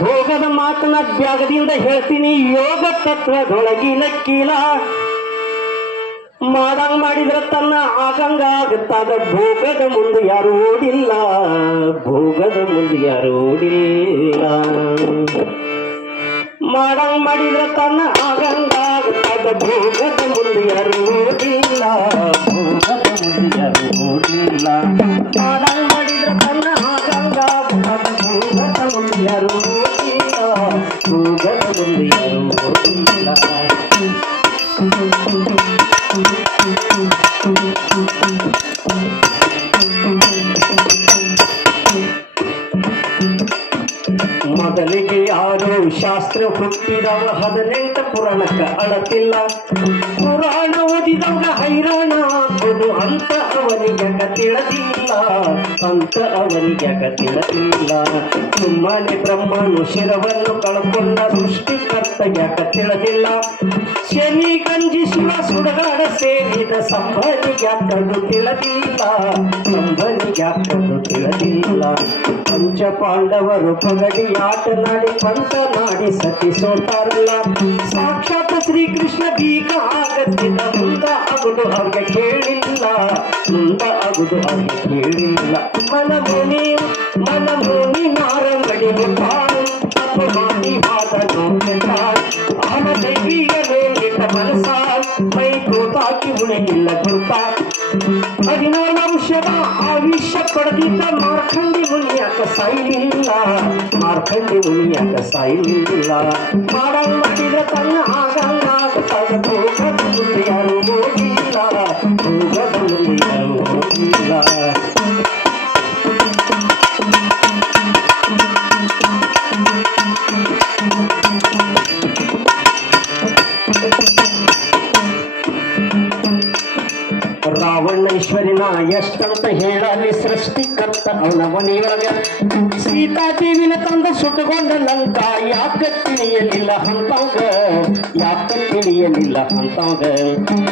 ಭೋಗದ ಮಾತನ್ನ ಬ್ಯಾಗದಿಂದ ಹೇಳ್ತೀನಿ. ಯೋಗ ತತ್ವದೊಳಗಿನ ಕೀಲ ಮಾಡಂಗ್ ಮಾಡಿದ್ರ ತನ್ನ ಆಗಂಗ ಆಗುತ್ತಾಗ. ಭೋಗದ ಮುಂದೆ ಯಾರು ಓಡಿಲ್ಲ, ಭೋಗದ ಮುಂದೆ ಯಾರು ಓಡಿಲ್ಲ. ಮಾಡಂಗ್ ಮಾಡಿದ್ರ ತನ್ನ ಆಗಂಗ ಆಗುತ್ತಾಗ. ಭೋಗದ ಮುಂದೆ ಯಾರು ಓಡಿಲ್ಲ, ಭೋಗದ ಮುಂದೆ ಯಾರು ಓಡಿಲ್ಲ. ಮಾಡಂಗ್ ಮಾಡಿದ್ರ ತನ್ನ ಆಗಂಗ ಆಗುತ್ತಾಗ. ಭೋಗದ ಮುಂದೆ ಯಾರು ಓಡಿಲ್ಲ, ಭೋಗದ ಮುಂದೆ ಯಾರು ಓಡಿಲ್ಲ. ಮೊದಲಿಗೆ ಯಾರು ಶಾಸ್ತ್ರ ಹುಟ್ಟಿದವ 18 ಪುರಾಣಕ್ಕ ಅಳತಿಲ್ಲ. ಪುರಾಣ ಓದಿದವ ಹೈರಾಣ ಆಗೋದು ಅಂತ ಅವನಿಗೆ ತಿಳಿದಿಲ್ಲ, ಅಂತ ಅವನಿಗೆ ತಿಳಿದಿಲ್ಲ. ಸುಮ್ಮನೆ ಬ್ರಹ್ಮನು ಶಿರವನ್ನು ಕಳ್ಕೊಂಡ ಸೃಷ್ಟಿಕರ್ತ ಯಾಕ ತಿಳಿದಿಲ್ಲ. ಶನಿ ಗಂಜಿ ಶಿವ ಸುಡಗಾಡ ಸೇರಿದ ಸಂಭನಿಗ್ಯಾಕದು ತಿಳಿದಿಲ್ಲ, ಸಂಭನಿಗ್ಯಾಕದು ತಿಳಿದಿಲ್ಲ. ಪಂಚ ಪಾಂಡವರು ಪಗಡಿ ಆಟ ನಾಡಿ ಪಂತ ನಾಡಿ ಸತಿ ಸೋತಾರಲ್ಲ. ಸಾಕ್ಷಾತ್ ಶ್ರೀಕೃಷ್ಣ ಬೀಗ ಆಗತ್ತಿದ್ದ ಮುಂದ ಆಗುದು ಅವ್ರಿಗೆ ಕೇಳಿಲ್ಲ, ಮುಂದ ಆಗುದು ಅವ್ರಿಗೆ ಕೇಳಿಲ್ಲ. ಮನಮುನಿ ಮನಮುನಿ ನಾರಮಡಿಗೆ ಪಾಳು ಅಪಮಾನಿ ವಾದ ನೋಡ್ತಾಳ್. ಆನ ದೈವಿಯ ಮೇಲಿಟ್ಟ ಮನಸ ಮೈ ಕೂತಾಕಿ ಉಳಿಗಿಲ್ಲ ಗುರುತ. 14 ವರ್ಷದ ಆಯುಷ್ಯ ಪಡೆದಿದ್ದ ಮಾರ್ಕಂಡಿ ಮುನಿಯಾಕ ಸಾಯಿಲಿಲ್ಲ, ಮಾರ್ಕಂಡಿ ಮುನಿಯಾಕ ಸಾಯಿಲಿಲ್ಲ. ಮಾಡಂಗ್ ಮಾಡಿದ ತನ್ನ ಆಗಂಗ ಆಗುತ್ತಾಗ. ಭೋಗದ ಮುಂದೆ ಯಾರು ಹೋಗಿಲ್ಲ, ಭೋಗದ ಮುಂದೆ ಯಾರು ಹೋಗಿಲ್ಲ. ರಾವಣೇಶ್ವರಿನ ಎಷ್ಟಂತ ಹೇಳಲಿ ಸೃಷ್ಟಿಕರ್ತ ಅವನ ಮನೆಯೊಳಗ. ಸೀತಾದೇವಿನ ತಂದ ಸುಟ್ಟುಕೊಂಡ ಲಂಕ ಯಾಕ ತಿಳಿಯಲಿಲ್ಲ ಅಂತವಾಗ, ಯಾಕ ತಿಳಿಯಲಿಲ್ಲ ಅಂತವಾಗ.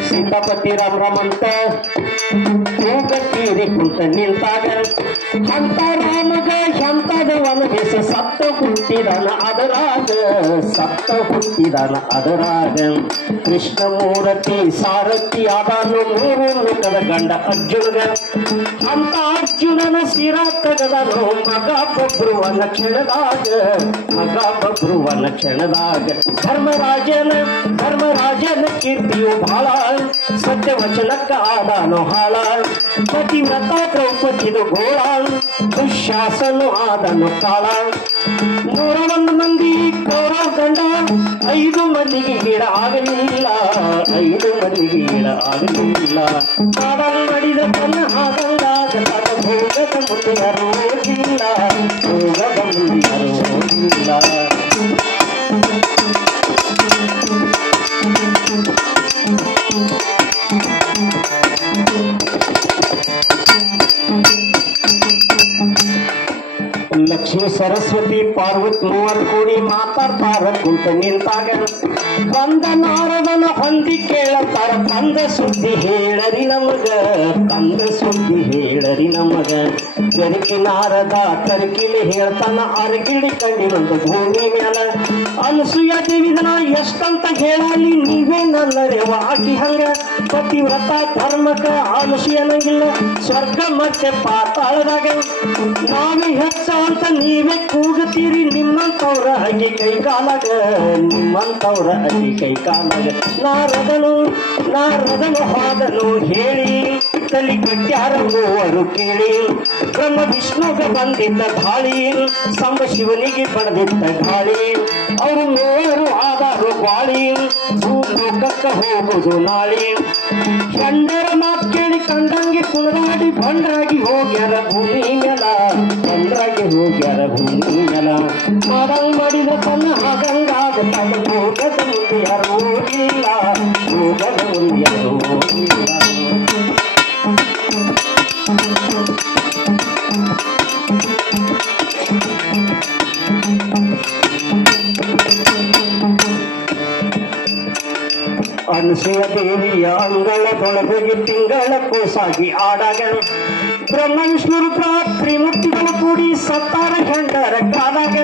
ಸೀತಾಪತಿ ರಾಮರಾಮಂತ ಹೋಗ ತೀರಿ ಕುಂತ ನಿಂತಾಗ. ಅಂತ ರಾಮಗ ಎಂತದ ಒಣಗಿಸ ಸತ್ತ ಹುಟ್ಟಿದಾನ ಅದರಾಗ, ಸತ್ತ ಹುಟ್ಟಿದಾನ ಅದರಾಗ. ಕೃಷ್ಣಮೂರ್ತಿ ಸಾರಥಿ ಆದಾನು 3 ಲೋಕದ ಗಂಡ ಅರ್ಜುನಗ. ಅಂತ ಅರ್ಜುನನ ಶಿರ ತಗದನು ಮಗ ಬಬ್ರುವನ ಕ್ಷಣದಾಗ, ಮಗ ಬಬ್ರುವನ ಕ್ಷಣದಾಗ. ಧರ್ಮರಾಜನ ಕೀರ್ತಿಯು ಬಹಳ, ಸತ್ಯವಚನಕ್ಕ ಆದಾನು ಹಾಳ. ಪತಿವ್ರತ ದ್ರೌಪದಿದು ಗೋಳ, ದುಶ್ಯಾಸನು ಆದನು ಕಾಳ. 101 ಮಂದಿ ಕೌರವ ಗಂಡ, 5 ಮಂದಿಗೆ ಗೀಡ ಆಗಲಿಲ್ಲ, 5 ಮಂದಿಗೆ ಗೀಡ ಆಗಲಿಲ್ಲ. ಮಾಡಂಗ್ ಮಾಡಿದ ತನ್ನ ಆಗಂಗಾಗ. ಭೋಗದ ಮುಂದೆ ಯಾರು ಹೋಗಿಲ್ಲ, ಭೋಗದ ಮುಂದೆ ಯಾರು ಹೋಗಿಲ್ಲ. ಲಕ್ಷ್ಮೀ ಸರಸ್ವತಿ ಪಾರ್ವತಿ 3 ಕೂಡಿ ಮಾತಾಡ್ತಾರ ಕುಂತ ನಿಂತಾಗ. ಬಂದ ನಾರದನ ಹೊಂದಿ ಕೇಳತಾರ ತಂದ ಸುದ್ದಿ ಹೇಳರಿ ನಮಗ, ತಂದ ಸುದ್ದಿ ಹೇಳರಿ ನಮಗ. ಗರಿಕಿ ನಾರದ ತರಕಿಲಿ ಹೇಳ್ತಾನ ಅರಗಿಳಿ ಕಂಡಿನೊಂದು ಭೂಮಿ ಮ್ಯಾಲ. ಅನಸೂಯ ದೇವಿದನ ಎಷ್ಟಂತ ಹೇಳಲಿ ನೀವೇ ನಲ್ಲರೆ ಆಕಿ ಹಂಗ. ಪತಿವ್ರತ ಧರ್ಮಕ ಅನಸೂಯನಂಗಿಲ್ಲ, ಸ್ವರ್ಗ ಮತ್ತೆ ಪಾತಾಳದಾಗ. ನಾವೇ ಹೆಚ್ಚ ಅಂತ ನೀವೇ ಕೂಗುತ್ತೀರಿ ನಿಮ್ಮಂತವ್ರ ಅಗಿ ಕೈ ಕಾಲಾಗ, ನಿಮ್ಮಂತವ್ರ ಅಗಿ ಕೈ ಕಾಲಾಗ. ನಾರದನು ಹೋದನು ಹೇಳಿ ತಲಿ ಕಟ್ಯಾರ ಮೂವರು ಕೇಳಿ. ಬ್ರಹ್ಮ ವಿಷ್ಣುಗ ಬಂದಿದ್ದ ಗಾಳಿ, ಸಂಬ ಶಿವನಿಗೆ ಪಡೆದಿದ್ದ ಗಾಳಿ. ಅವರು 3 ಆದಾರು ಗಾಳಿ, ಭೂಲೋಕಕ್ಕ ಹೋಗುದು ನಾಳಿ. ಚಂಡರ ಮಾತ್ ಕೇಳಿ ಕಂಡಂಗೆ ಕುಣದಾಡಿ ಬಂಡ್ರಾಗಿ ಹೋಗ್ಯಾರ ಭೂಮಿ ಮ್ಯಾಲ, ಬಂಡ್ರಾಗಿ ಹೋಗ್ಯಾರ ಭೂಮಿ ಮ್ಯಾಲ. ಮಾಡಂಗ್ ಮಾಡಿದ ತನ್ನ ಆಗಂಗಾಗ. ಭೋಗದ ಮುಂದೆ ಯಾರು ಹೋಗಿಲ್ಲ, ಭೋಗದ ಮುಂದೆ ಯಾರು ಹೋಗಿಲ್ಲ. ಅನಸೂಯ ದೇವಿಯ ಅಂಗಳದೊಳಗೆ ತಿಂಗಳ ಕೂಸಾಗಿ ಆಡಾಗ. ಬ್ರಹ್ಮ ವಿಷ್ಣು ರುದ್ರ ತ್ರಿಮೂರ್ತಿಗಳು ಕೂಡಿ ಸತ್ತಾರ ಗಂಡರ ಕಾದಾಗ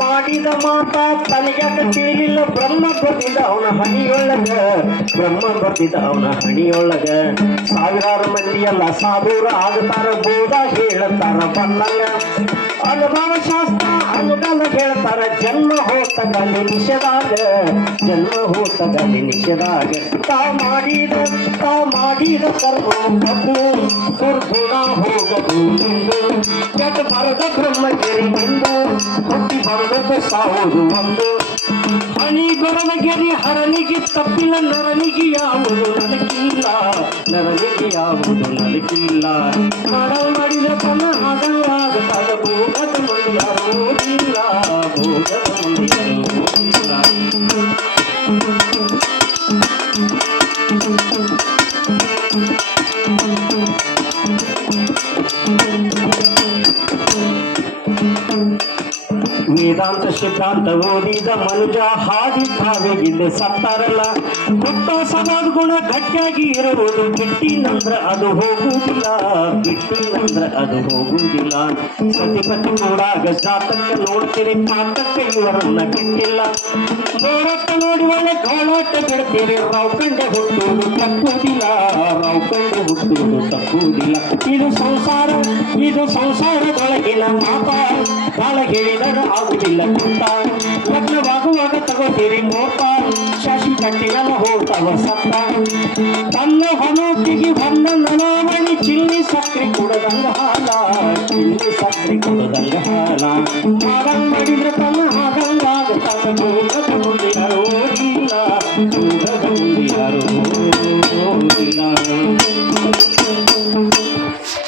ಮಾಡಿದ ಮಾತ ತನಗ್ಯಾಕ ತಿಳಿಲಿಲ್ಲ ಬ್ರಹ್ಮ ಬರ್ದಿದ್ದ ಅವನ ಹಣಿಯೊಳಗ ಬ್ರಹ್ಮ ಬರ್ದಿದ್ದ ಅವನ ಹಣಿಯೊಳಗ ಸಾವಿರಾರು ಮಂದಿ ಎಲ್ಲ ಸಾಧೂರ ಆಗ್ತಾರ ಬೋಧ ಹೇಳ್ತಾರ ಬಲ್ಲಂಗ ಅನುಭವ ಶಾಸ್ತ್ರ ಅನುಗಾಲ ಹೇಳ್ತಾರ ಜನ್ಮ ಹೋತಗಲಿ ನಿಷೇಧಾಗ ಜನ್ಮ ಹೋತಗಲಿ ನಿಷೇಧಾಗ ತಾ ಮಾಡಿದ ಕರ್ಮ ಕಬ್ಬು ದುರ್ಗುಣ ಹೋಗದು ಎಂದು ಕೆಟ್ಟ ಬರದ ಬ್ರಹ್ಮಗಿರಿ ಎಂದು ಹುಟ್ಟಿ ಬರದಕ್ಕೆ ಸಾವುದು ಒಂದು ಹಣಿ ಬರದ ಗೆರಿ ಹರನಿಗೆ ತಪ್ಪಿಲ್ಲ ನರನಿಗೆ ಯಾವುದು ನನಗಿಲ್ಲ ನರನಿಗೆ ಯಾವುದು ನನಗಿಲ್ಲ ಮಾಡಿದ ತನ್ನ ಹಾಗಂಗಾಗುತ್ತಾಗ ಭೋಗದ ಮುಂದೆ ಯಾರುವುದಿಲ್ಲ ಭೋಗದ ಮುಂದೆ ಯಾರುವುದಿಲ್ಲ ವೇದಾಂತ ಸಿದ್ಧಾಂತ ಓದಿದ ಮನುಜ ಹಾದಿ ಕಾವಿಗಿದ್ದು ಸತ್ತಾರಲ್ಲ ಹುಟ್ಟ ಸಮಾಜ ಗುಣ ಗಟ್ಟಿಯಾಗಿ ಇರುವುದು ಬಿಟ್ಟಿನಂದ್ರ ಅದು ಹೋಗುವುದಿಲ್ಲ ಬಿಟ್ಟಿನಂದ್ರ ಅದು ಹೋಗುವುದಿಲ್ಲ ಸತಿಪತಿ ನೋಡಾಗ ಜಾತಕ ನೋಡ್ತೀರಿ ಪಾತಕ್ಕೆ ಇವರನ್ನ ಬಿಟ್ಟಿಲ್ಲ ನೋಡಕ್ಕ ನೋಡಿ ಒಳ್ಳೆ ಗೋಳಾಟ ಬಿಡ್ತೀರಿ ರಾವ್ಕಂಡೆ ಹುಟ್ಟುವುದು ತಪ್ಪುವುದಿಲ್ಲ ರಾವ್ಕಂಡೆ ಹುಟ್ಟುವುದು ತಪ್ಪುವುದಿಲ್ಲ ಇದು ಸಂಸಾರದೊಳಗಿನ ಮಾತ ಕಾಲ ಹೇಳಿದಾಗ ಆಗುವುದಿಲ್ಲ ಕೂತ ಲಗ್ನವಾಗುವಾಗ ತಗೋತೀರಿ ಮೋತ ಶಾಸಿ ಕಟ್ಟಿಗೆಲ್ಲ ಹೋಗ್ತಾವ ಸತ್ತ ತನ್ನ ಹೊನೋಟಿಗೆ ಹೊನ್ನ ನನಾವಣಿ ಚಿಲ್ಲಿ ಸಕ್ರೆ ಕುಡದಂಗ ಹಾಲ ಚಿಲ್ಲಿ ಸಕ್ರೆ ಕುಡದಂಗ ಹಾಲ ಹಾಗಂಗ್ ಮಾಡಿದ್ರೆ ತನ್ನ ಹಾಗಂಗಾಗುತ್ತಾಗ